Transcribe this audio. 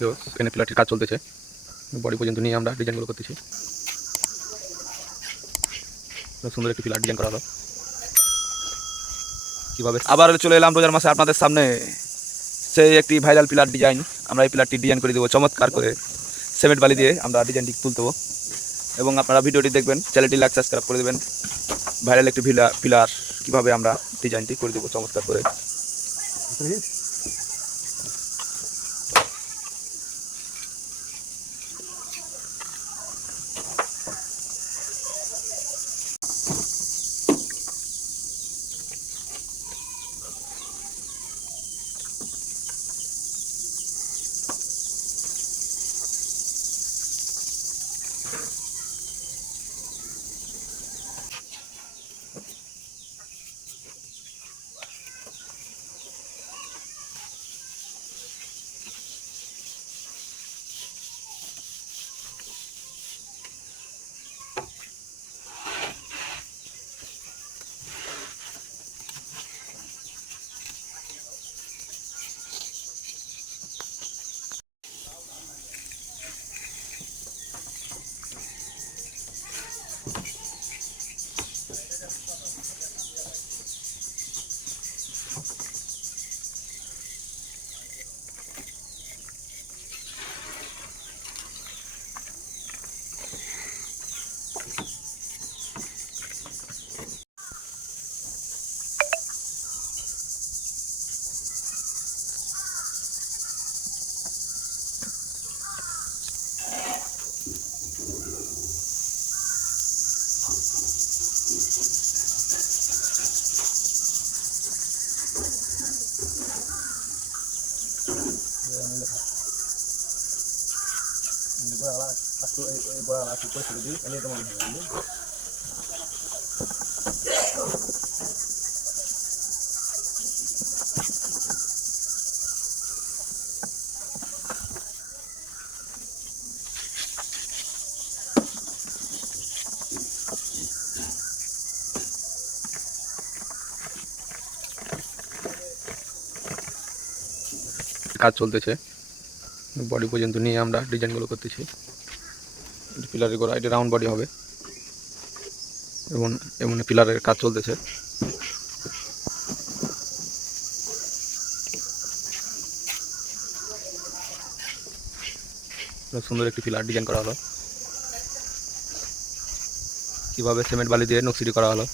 তো এখানে পিলারটির কাজ চলতেছে। বডি পর্যন্ত নিয়ে আমরা ডিজাইনগুলো করতেছি। সুন্দর একটি পিলার ডিজাইন করা হলো। কীভাবে? আবার চলে এলাম রোজার মাসে আপনাদের সামনে। সেই একটি ভাইরাল পিলার ডিজাইন আমরা এই পিলারটি ডিজাইন করে দেবো চমৎকার করে। সিমেন্ট বালি দিয়ে আমরা ডিজাইনটি তুলতে এবং আপনারা ভিডিওটি দেখবেন। চ্যানেলটি লাইক সাবস্ক্রাইব করে দেবেন। ভাইরাল একটি পিলার পিলার কীভাবে আমরা ডিজাইনটি করে দেবো চমৎকার করে। ini gue alas aku gue alas aku sedih ini teman-teman কাজ চলতেছে। বডি পর্যন্ত নিয়ে আমরা ডিজাইনগুলো করতেছি। পিলারের গোড়া এটা রাউন্ড বডি হবে। এবং এমন পিলারের কাজ চলতেছে। সুন্দর একটি পিলার ডিজাইন করা হলো। কীভাবে সিমেন্ট বালি দিয়ে নকশিটি করা হলো।